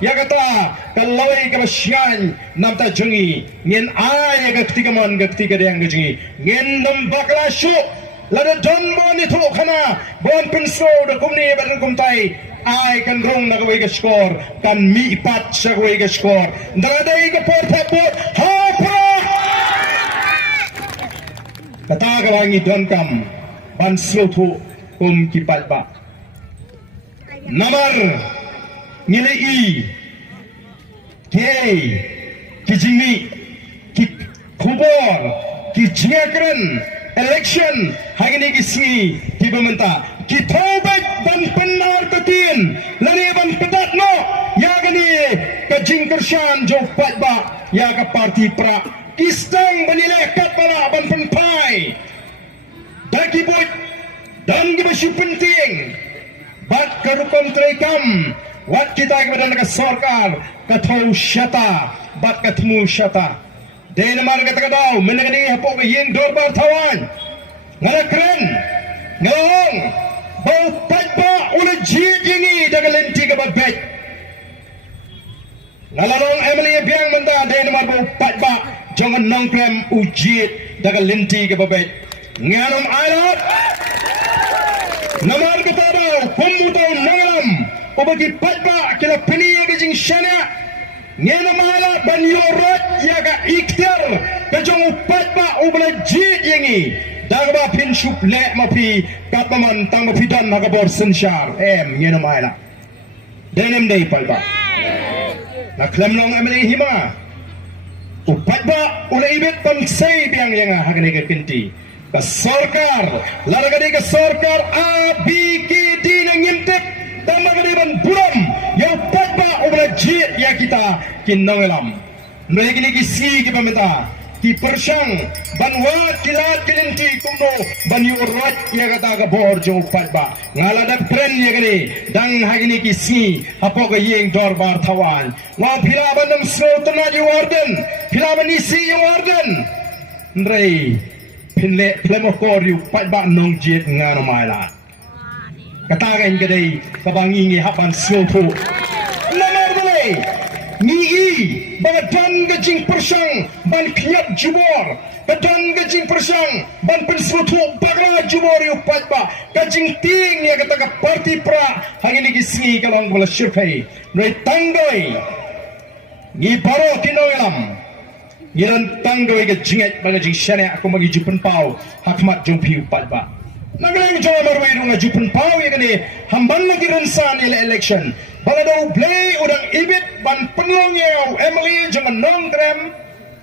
ya kata kalawai ka basyan nam ta jungi ngin ai ga ketiga mon ga ketiga yang ga jungi ngin nam bakla shu lada don mon itu khana bon penso da kumni badan kumtai ai kan rong na ga skor kan mi pat sa ga skor ndadai ga por pot ha pra kata ga wangi don kam ban slotu kum ki Paidbah nomor ngilai Kei, ki jimi, ki Khor, ki Kren, election, hari ni kisni, ki pemerintah, ki taubat ban penar ketin, lari ban pedat no, ya gani ke jingkershan jo Paidbah, ya ke parti pra, kistang banilai kat bala ban penpai, daki buat, dan gibasu penting, bat kerukum terekam, wat kita kepada negara sarkar katau syata bat katmu syata den mar kata kadau menegani hapok yeng dorbar tawan ngara Kren ngong bau Paidbah ule jid yengi daga lenti ke babet ngalarong emily biang menta den mar bau Paidbah jangan nongkrem ujid daga lenti ke babet nganam Ailad namar kata kadau kumutau nangalam ubagi Paidbah kila peni yang jing syana ngena mala ban U.R.U.K ya ga ikhtiar ka jong Paidbah ubla jid yengi dagba Phin shup le mapi katman tang mapi dan naga bor sensyar ngena mala denem dei Paidbah na Khlem long emeli hima Paidbah ula ibet pan sei biang yang hagane ka kinti ka sarkar laragani ka sarkar ABKD nang ngimtek tamagariban buram yang Paidbah ubra jid ya kita kinangelam mereka ni kisi ki pemerintah ki persang banwat kilat kilinti kumdo ban U.R.U.K ya kata ka bor jo Paidbah ngaladan Kren ya gani dang hagini kisi apo ka yeng dorbar tawan wa phila bandam srotna ju Ardent phila banisi ju Ardent Hynrei Phin le Khlem Akor U.R.U.K Paidbah nong jid ngano Ailad katakan kedai kabangi ngi hapan slopo nomor boleh ngi badan gajing persang ban knyap jubor badan gajing persang ban penslutu bagra jubor U.R.U.K Paidbah gajing ting ya kata ka parti pra hari ni kisni kalong bola survey noi tanggoi ngi paro kinolam ngiran tanggoi ga jingat bagajing syana aku magi jupen pau hakmat jompi U.R.U.K Paidbah nagalang jawa marway nung ajupan pao yang ni hambang lagi rensan ila election baladaw play udang ibit ban penlong yaw Emily jangan nongkrem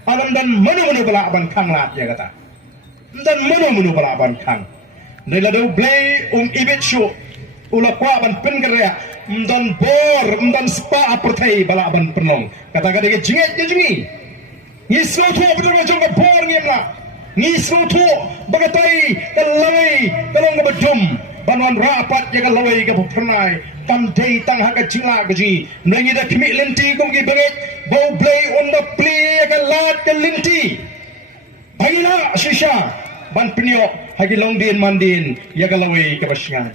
alam dan manu bala ban kang lat ya kata dan manu bala ban kang niladaw play ibit show ula kwa ban pengeria dan bor dan spa apertai bala ban penlong kata kata jinget jingi ngislo tu betul macam bor ngemla ngisro tu bagatai kalawai kalong kabadum banwan rapat ya kalawai ka pernai pandai tang haka jingla gaji nangi da kimi lenti kum gi banget bau play on the play ka lat ka lenti bagina shisha ban pinyo hagi long din mandin ya kalawai ka basyan